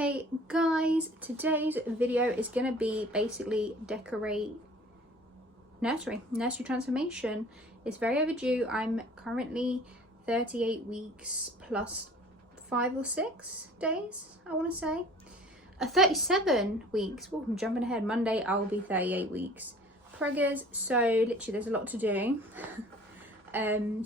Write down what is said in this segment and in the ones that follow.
Hey guys, today's video is going to be basically decorate nursery transformation. It's very overdue. I'm currently 38 weeks plus 5 or 6 days, I want to say. 37 weeks. Oh, I'm jumping ahead. Monday I'll be 38 weeks preggers, so literally there's a lot to do.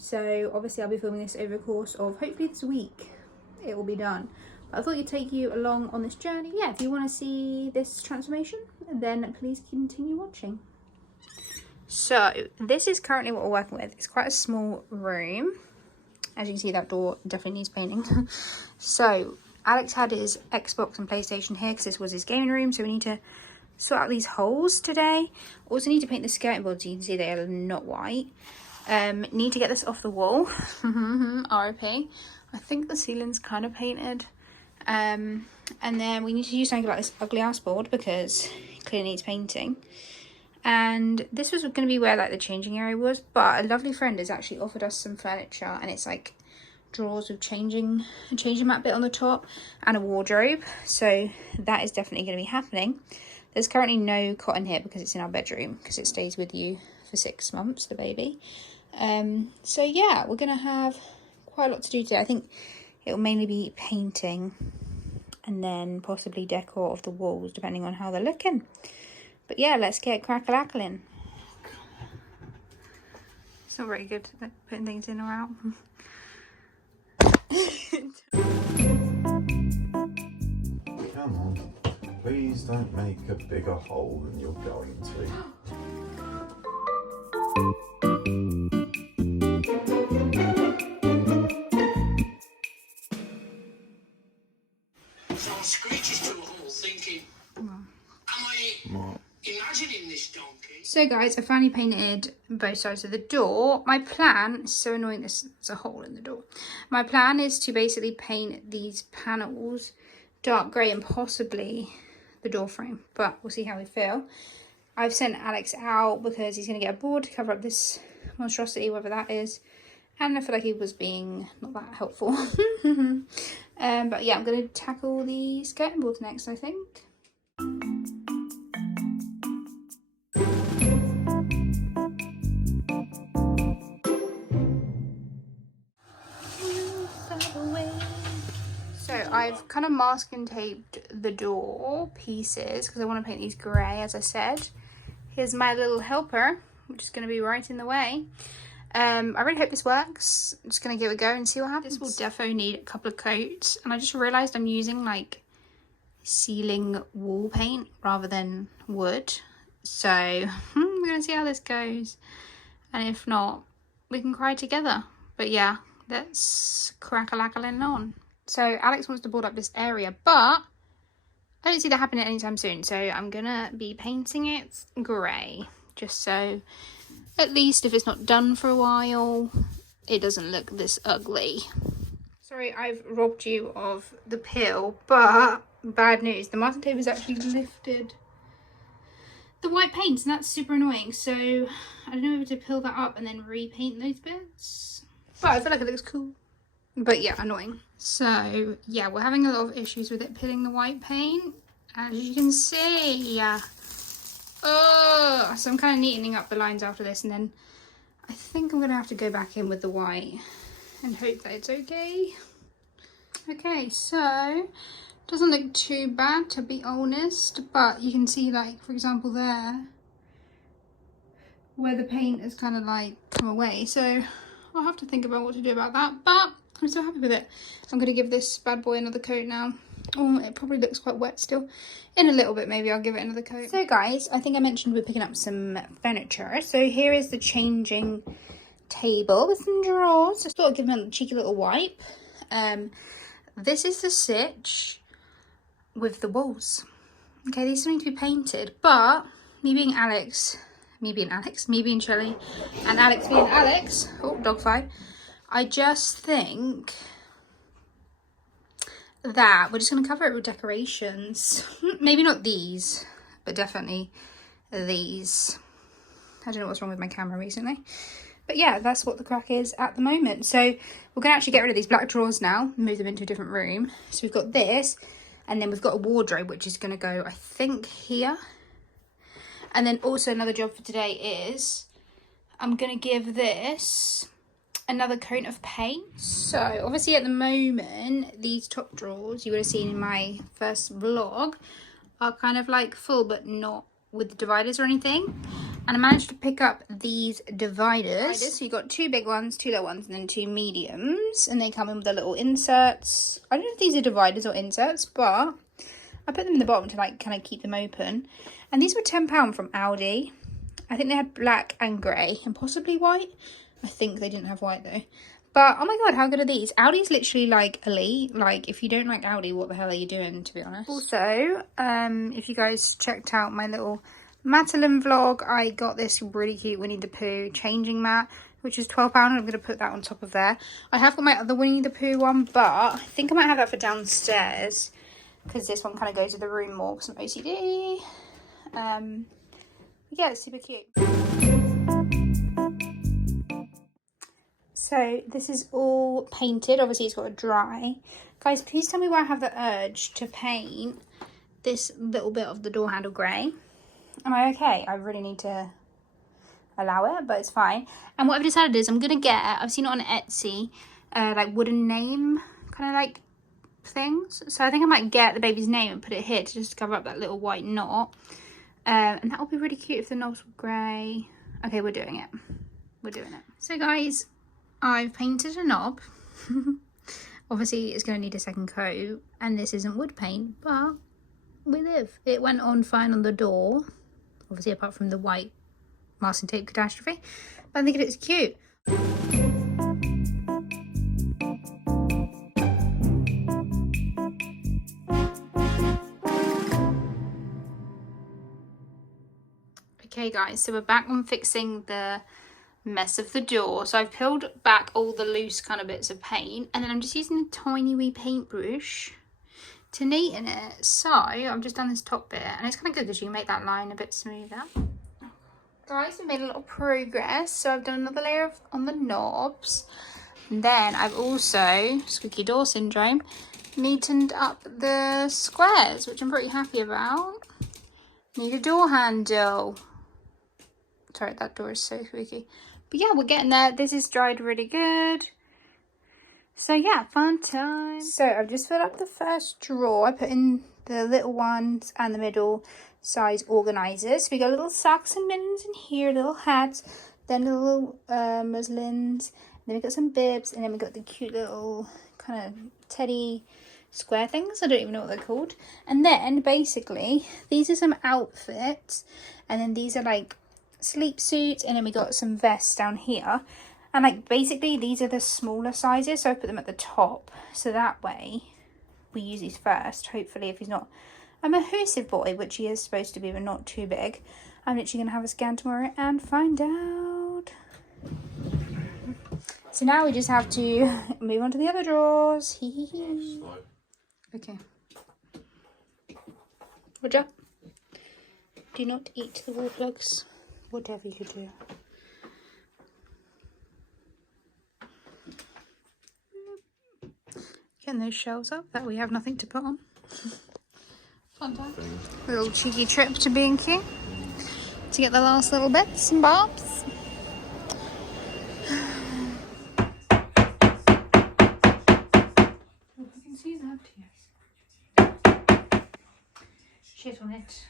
So obviously I'll be filming this over the course of hopefully this week it will be done. I thought you'd take you along on this journey. Yeah, if you want to see this transformation, then please continue watching. So this is currently what we're working with. It's quite a small room. As you can see, that door definitely needs painting. So Alex had his Xbox and PlayStation here because this was his gaming room. So we need to sort out these holes today. Also need to paint the skirting boards. You can see they are not white. Need to get this off the wall. RIP. I think the ceiling's kind of painted. And then we need to do something about this ugly ass board because it clearly needs painting. And this was going to be where like the changing area was, but a lovely friend has actually offered us some furniture, and it's like drawers with changing mat bit on the top and a wardrobe. So that is definitely going to be happening. There's currently no cot in here because it's in our bedroom because it stays with you for 6 months, the baby. So yeah, we're gonna have quite a lot to do today. I think it will mainly be painting and then possibly decor of the walls depending on how they're looking. But yeah, let's get crack-a-lackling. It's not very good at putting things in or out. Come on, please don't make a bigger hole than you're going to. So I screeches to a hole thinking, am I imagining this donkey? So guys, I finally painted both sides of the door. My plan, it's so annoying there's a hole in the door. My plan is to basically paint these panels dark grey and possibly the door frame, but we'll see how we feel. I've sent Alex out because he's going to get a board to cover up this monstrosity, whatever that is. And I feel like he was being not that helpful. But yeah, I'm going to tackle the skirting boards next, I think. So I've kind of masking taped the door pieces because I want to paint these grey, as I said. Here's my little helper, which is going to be right in the way. I really hope this works. I'm just going to give it a go and see what happens. This will defo need a couple of coats. And I just realised I'm using like ceiling wall paint rather than wood. So we're going to see how this goes. And if not, we can cry together. But yeah, let's crack-a-lackling on. So Alex wants to board up this area, but I don't see that happening anytime soon. So I'm going to be painting it grey. Just so at least if it's not done for a while, it doesn't look this ugly. Sorry, I've robbed you of the peel, but bad news. The masking tape has actually lifted the white paint, and that's super annoying. So I don't know if to peel that up and then repaint those bits. But I feel like it looks cool. But yeah, annoying. So yeah, we're having a lot of issues with it peeling the white paint, as you can see. Oh, so I'm kind of neatening up the lines after this, and then I think I'm gonna have to go back in with the white and hope that it's okay. Okay, so doesn't look too bad to be honest, but you can see, like, for example there where the paint has kind of like come away, so I'll have to think about what to do about that, but I'm so happy with it. I'm gonna give this bad boy another coat now. Oh, it probably looks quite wet still. In a little bit, maybe I'll give it another coat. So guys, I think I mentioned we're picking up some furniture. So here is the changing table with some drawers. I thought I'd give them a cheeky little wipe. This is the sitch with the walls. Okay, these need to be painted, but me being Shelley, and Alex being Alex, oh, dog fight, I just think that we're just going to cover it with decorations. Maybe not these, but definitely these. I don't know what's wrong with my camera recently, but yeah, that's what the crack is at the moment. So we're going to actually get rid of these black drawers now, move them into a different room. So we've got this. And then we've got a wardrobe, which is going to go, I think, here. And then also another job for today is I'm going to give this another coat of paint. So obviously at the moment, these top drawers you would have seen in my first vlog are kind of like full, but not with the dividers or anything. And I managed to pick up these dividers. So you got 2 big ones, 2 little ones, and then 2 mediums. And they come in with the little inserts. I don't know if these are dividers or inserts, but I put them in the bottom to like kind of keep them open. And these were £10 from Aldi. I think they had black and grey and possibly white. I think they didn't have white though. But oh my god, how good are these? Aldi's literally like elite. Like if you don't like Aldi, what the hell are you doing, to be honest? Also, if you guys checked out my little Madeline vlog, I got this really cute Winnie the Pooh changing mat, which is £12. I'm going to put that on top of there. I have got my other Winnie the Pooh one, but I think I might have that for downstairs because this one kind of goes to the room more for some OCD. Yeah, it's super cute. So this is all painted. Obviously it's got to dry. Guys, please tell me why I have the urge to paint this little bit of the door handle grey. Am I okay? I really need to allow it, but it's fine. And what I've decided is I'm going to get, I've seen it on Etsy, like wooden name kind of like things. So I think I might get the baby's name and put it here to just cover up that little white knot. And that will be really cute if the knobs were grey. Okay, we're doing it. We're doing it. So guys, I've painted a knob. Obviously it's going to need a second coat, and this isn't wood paint, but we live. It went on fine on the door, obviously apart from the white masking tape catastrophe, but I think it's cute. Okay guys, so we're back on fixing the mess of the door. So I've peeled back all the loose kind of bits of paint, and then I'm just using a tiny wee paintbrush to neaten it. So I've just done this top bit, and it's kind of good because you can make that line a bit smoother. Guys, we made a little progress. So I've done another layer on the knobs, and then I've also, squeaky door syndrome, neatened up the squares, which I'm pretty happy about. Need a door handle. Sorry, that door is so squeaky. But yeah, we're getting there. This is dried really good. So yeah, fun time. So I've just filled up the first drawer. I put in the little ones and the middle size organisers. So we got little socks and mittens in here, little hats, then little muslins. Then we got some bibs, and then we got the cute little kind of teddy square things. I don't even know what they're called. And then basically these are some outfits, and then these are like sleep suits, and then we got some vests down here. And like basically these are the smaller sizes, so I put them at the top, so that way we use these first. Hopefully, if he's not a massive boy, which he is supposed to be, but not too big, I'm literally gonna have a scan tomorrow and find out. So now we just have to move on to the other drawers. Okay. Roger. Do not eat the wall plugs. Whatever you do. Getting those shelves up that we have nothing to put on. Fun time. A little cheeky trip to B&Q to get the last little bits and bobs. You can see that, yes. Shit on it.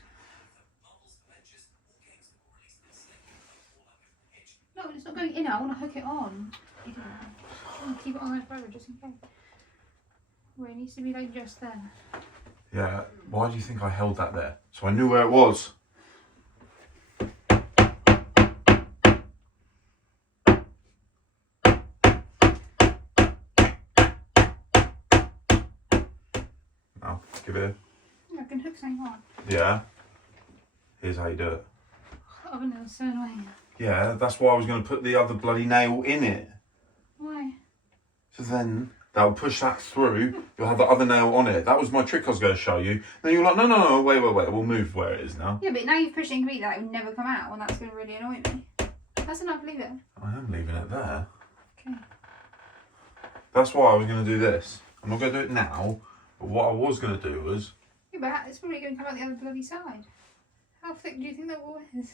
No, it's not going in. I want to hook it on. I want to keep it on there forever just in case. Where it needs to be like just there. Yeah, why do you think I held that there? So I knew where it was. Now, give it a... I can hook something on. Yeah. Here's how you do it. Oh no, it's so annoying. Yeah, that's why I was going to put the other bloody nail in it. Why? So then that'll push that through. You'll have the other nail on it. That was my trick I was going to show you. Then you're like, no, wait. We'll move where it is now. Yeah, but now you've pushed it completely, that would never come out, and that's going to really annoy me. That's enough, leave it. I am leaving it there. Okay. That's why I was going to do this. I'm not going to do it now. But what I was going to do was... Yeah, but it's probably going to come out the other bloody side. How thick do you think that wall is?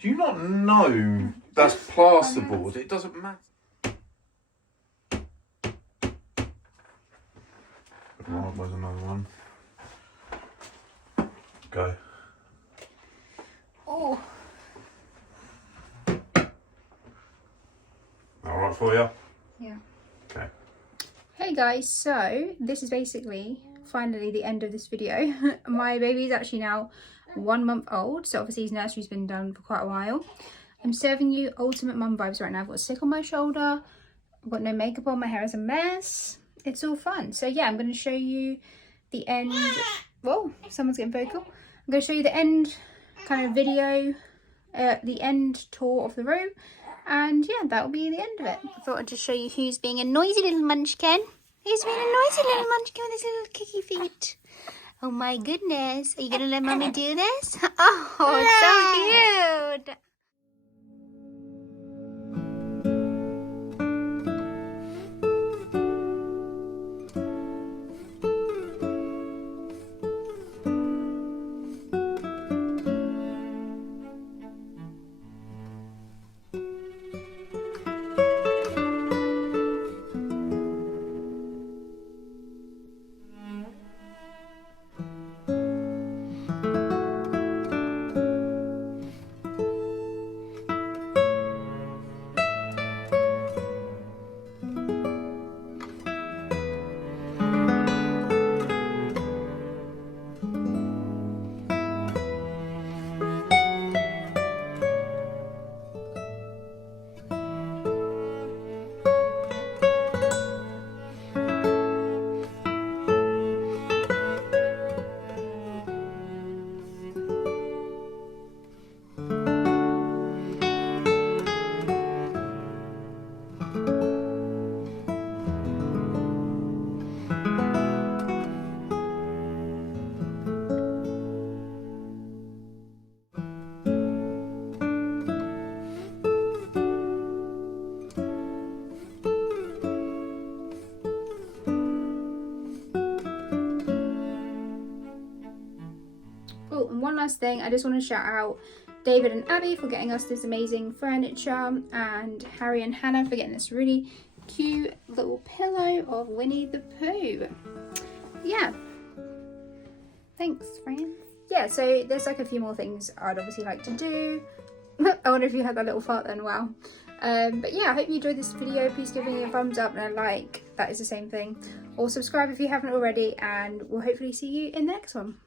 Do you not know that's plasterboard? It doesn't matter. Right, where's another one? Go. Oh. Alright for you? Yeah. Okay. Hey guys, so this is basically finally the end of this video. My baby is actually now 1 month old, so obviously his nursery's been done for quite a while. I'm serving you ultimate mum vibes right now. I've got a stick on my shoulder, I've got no makeup on, my hair is a mess. It's all fun. So yeah, I'm going to show you the end. Whoa, someone's getting vocal. I'm going to show you the end kind of video, the end tour of the room. And yeah, that will be the end of it. I thought I'd just show you who's being a noisy little munchkin. Who's being a noisy little munchkin with his little kicky feet. Oh my goodness. Are you going to let mommy do this? Oh, so cute. Oh, and one last thing, I just want to shout out David and Abby for getting us this amazing furniture, and Harry and Hannah for getting this really cute little pillow of Winnie the Pooh. Yeah. Thanks, friends. Yeah, so there's like a few more things I'd obviously like to do. I wonder if you had that little fart then, wow. But yeah, I hope you enjoyed this video. Please give me a thumbs up and a like. That is the same thing. Or subscribe if you haven't already, and we'll hopefully see you in the next one.